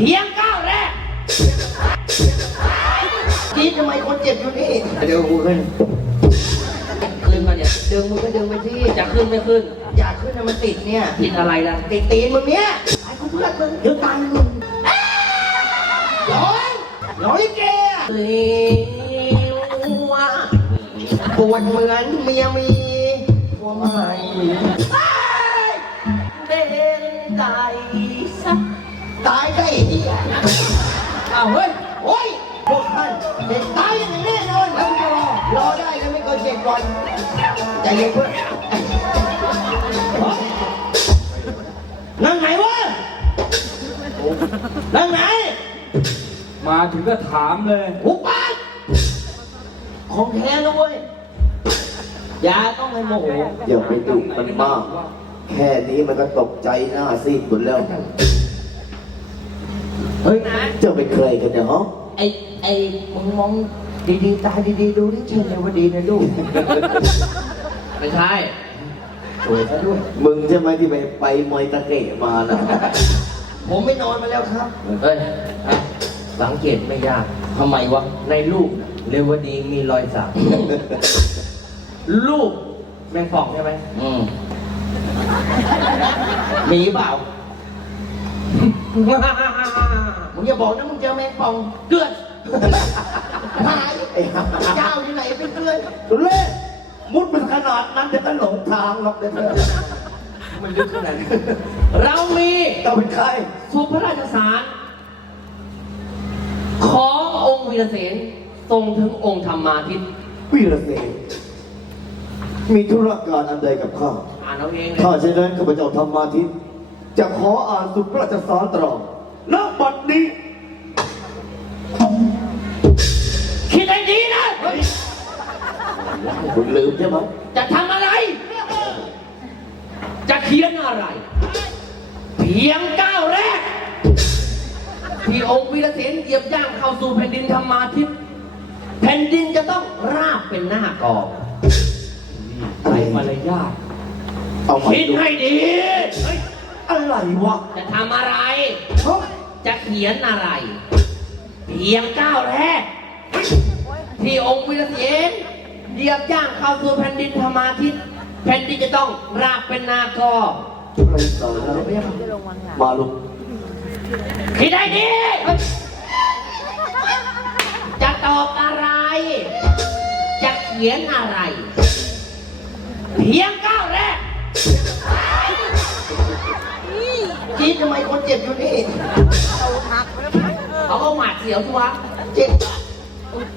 เพียงก้าวแรกจี๊ดทำไมคนเจ็บอยู่นี่ เดี๋ยวกูขึ้นขึ้นมาเนี่ยดึงมึงก็ดึงไปที่จะขึ้นไม่ขึ้น อยากขึ้นนะมันติดเนี่ยผิดอะไรล่ะติดตีนมึงเนี่ยไอ้กูเพื่อนมึงเดี๋ยวตายมึงร้อยร้อยแกเลี้ยวปวดเหมือนเมียมีผัวใหม่าวเฮ้ยโอ้ยพวกท่านเด็กตายอย่างแน่นอนแล้วจะรอรอได้ก็ไม่เกินเจ็ดวันใจเย็นเพื่อนนั่งไหนวะนั่งไหน มาถึงก็ถามเลยหุบปากของแท้นะเว้ยอย่าต้องให้โมโหอย่าไปดุมันมาก แค่นี้มันก็ตกใจหน้าซีดหมดแล้ว เฮ้ย เจ้าเป็นใครกันเนี่ยฮะไอ้ไอ้มึงมองดีๆตาดีๆดูนี่เช่นเลยว่าดีนะลูก ไม่ใช่สวยซะด้วยมึงใช่ไหมที่ไปไปมวยตะเกะมานะผมไม่นอนมาแล้วครับเฮ้ยอะสังเกตไม่ยากทำไมวะ ในรูปน่ะเรวดีมีรอยสัก รูปแมงป่องใช่ไหมอืมมีเปล่า มึงอย่าบอกนะมึงเจอแมงป่องเกือดหายไอ้ห่าเจ้าที่ไหนเป็นเพื่อนตุเล่มุดมันขนาดนั้นจะก็หลงทางหรอกเด้อมันลึกขนาดนี้เรามีเจ้าเป็นใครสุพระราชสารขององค์วีรเสนทรงถึงองค์ธรรมาทิตย์วีรเสนมีธุรการอันใดกับข้าอ่านเอาเองเลยถ้าเช่นนั้นข้าพเจ้าธรรมาทิตย์ จะขออ่านสุพระราชสารตรองณบัดนี้ คิดให้ดีนะ คุณลืมใช่ไหมจะทำอะไร จะเขียนอะไร เพียงก้าวแรก ที่องค์วีรเสนเหยียบย่างเข้าสู่แผ่นดินธรรมาทิตย์แผ่นดินจะต้องราบเป็นหน้ากองไรมารยาทเอาไปคิดดูให้ดี อะไรวะจะทำอะไร ฮะจะเขียนอะไร เพียงก้าวแรก ที่องค์วิรเสนเหยียบย่างเข้าสู่แผ่นดินธรรมาทิตย์แผ่นดินจะต้องราบเป็นนากออะไรต่อแล้วมาลุกคิดได้ดีจะตอบอะไร จะเขียนอะไร เพียงก้าวแรก จี๊ดทำไมคนเจ็บอยู่นี่เอาเอาหมัดเสียวสิวะเจ็บ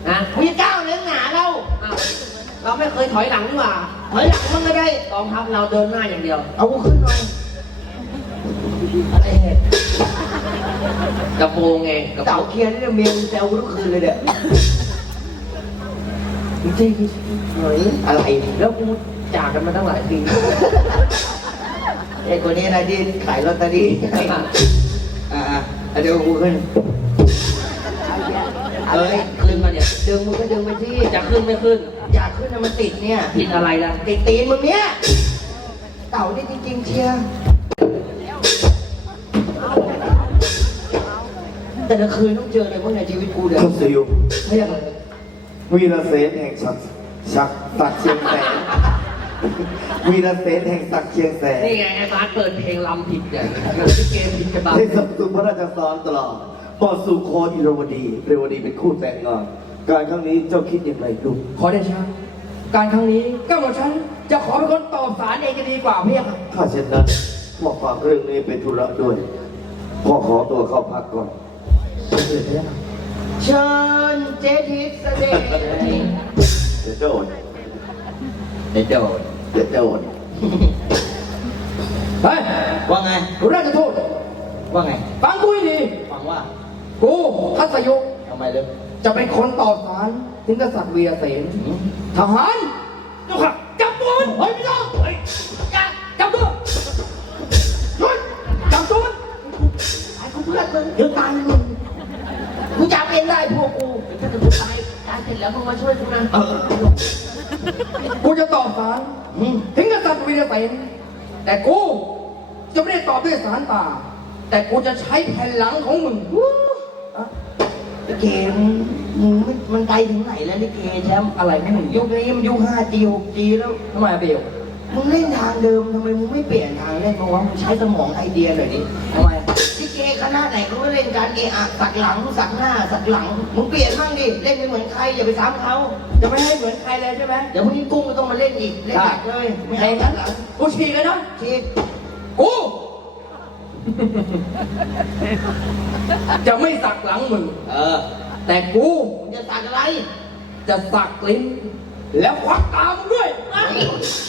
นะมีก้าวเนื้อหนาเราอ้าวเราไม่เคยถอยหลังนี่หว่าถอยหลังมันก็ได้กองทัพเราเดินหน้าอย่างเดียว เอากูขึ้นหน่อยอะไรเนี่ยกระโปรงไงกระโปรเต่างเคลียร์นี่เนี่ยเมียมึงแซวกูทุกคืนเลยเนี่ยจริงเฮ้ยอะไรๆแล้วกูจากกันมาตั้งหลายปี ไอ้คนนี้นะที่ขายลอตเตอรี่ อ่าๆเดี๋ยวกูขึ้นเอ้ยขึ้นมาเนี่ยดึงมึงก็ดึงไปที่จะขึ้นไม่ขึ้น อยากขึ้นนะมันติดเนี่ย ผิดอะไรล่ะ ติดตีนมึงเนี่ย เต่านี่จริงๆเชียร์แต่ละคืนต้องเจออะไรบ้างในชีวิตกูเดี๋ยวทศยุไม่อยากเลยวีรเสนแห่งชักชักตักเชียงแสน วีรเสนแห่งตักเชียงแสนนี่ไงไอ้บาสเปิดเพลงลำผิดเนี่ยเกมผิดกับบ้าได้สัมสุพระราชสารตลอดปอสู่คออิรวดีเรวดีเป็นคู่แต่งงานการครั้งนี้เจ้าคิดอย่างไรลูกขอได้ช้าการครั้งนี้ก็บอกฉันจะขอเป็นคนตอบสารเองจะดีกว่าพี่ค่ะถ้าเช่นนั้นพ่อฝากเรื่องนี้เป็นธุระด้วยพ่อขอตัวเข้าพักก่อนเชิญเจทิสเสด็จเดี๋ยวโดน เดี๋ยวโดนเดี๋ยวโดนเฮ้ยว่าไงราชทูตว่าไงฟังกูให้ดีฟังว่า กูทัศยุทำไมเลิกจะเป็นคนต่อสารถึงกษัตริย์เวีรเสนทหารเจ้าค่ะจับตัวมันเฮ้ยไม่ต้องเฮ้ยจับจับตัวหยุดจับตัวมันไอ้กูเพื่อนมึงเดี๋ยวตายมึงกูจับเองได้พวกกูถ้าเกิดกูตายตายเสร็จแล้วมึงมาช่วยกูนะ กูจะต่อสารอืมถึงกษัตริย์วีรเสนแต่กูจะไม่ได้ตอบด้วยสารตากแต่กูจะใช้แผ่นหลังของมึงลิเกมมึงมันมันไปถึงไหนแล้วลิเกแชมป์อะไรของมึงยุคนี้มันยุค 5G 6G แล้วทำไมอะเบลมึงเล่นทางเดิมทำไมมึงไม่เปลี่ยนทางเล่นมาวะมึงใช้สมองไอเดียหน่อยดิทำไมลิเกค ณะไหนเขาก็เล่นการเอะอะสักหลังสักหน้าสักหลังมึงเปลี่ยนบ้างดิเล่นไม่เหมือนใครอย่าไปซ้ำเขาจะไม่ให้เหมือนใครเลยใช่ไหมเดี๋ยวพรุ่งนี้กุ้งก็ต้องมาเล่นอีกเล่นหนักเลยไม่ไอ้ให้นั้กันนหลังกูฉีกเลยนะทีบกูจะไม่สักหลังมึงเออ แต่กูมึงจะสักอะไร จะสักลิ้นแล้วควักตามมึงด้วย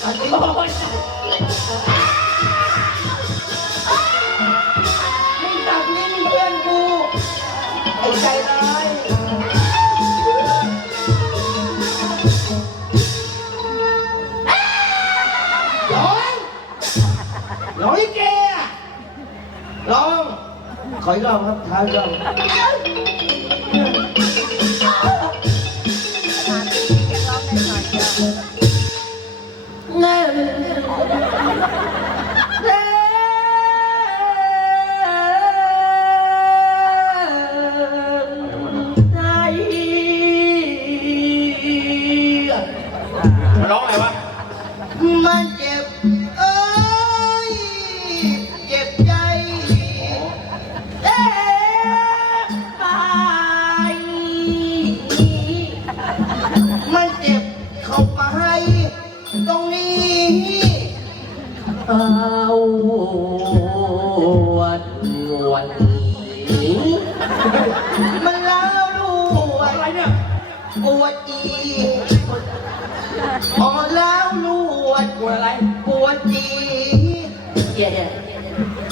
สัก ออีกรอบครับท้ายอีกรอบ วัดวันนี้มันเล้วลูกอะไรเนี่ยปวดอีพอแล้วลวดกูอะไรปวดจีเย่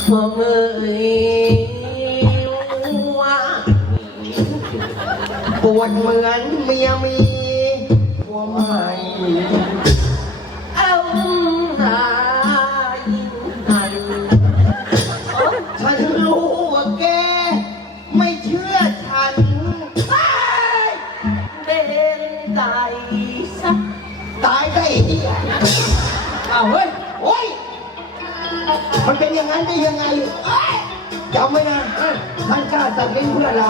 พอมือว่าปวดเหมือนเมียมีผัวใหม่างนั้นได้ยังไงเอ้ยจำไว้นะท่านกล้าตัดลิ้นเพื่อเรา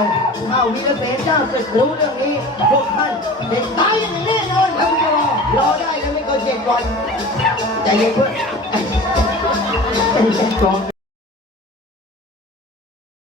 เท่าวีรเสนเจ้าศึกรู้เรื่องนี้พวกท่านเด็กตายอย่างแน่นอนแล้วจะรอรอได้แล้วไม่เกินเจ็ดวันใจเย็นเพื่อนใจเย็นก่อน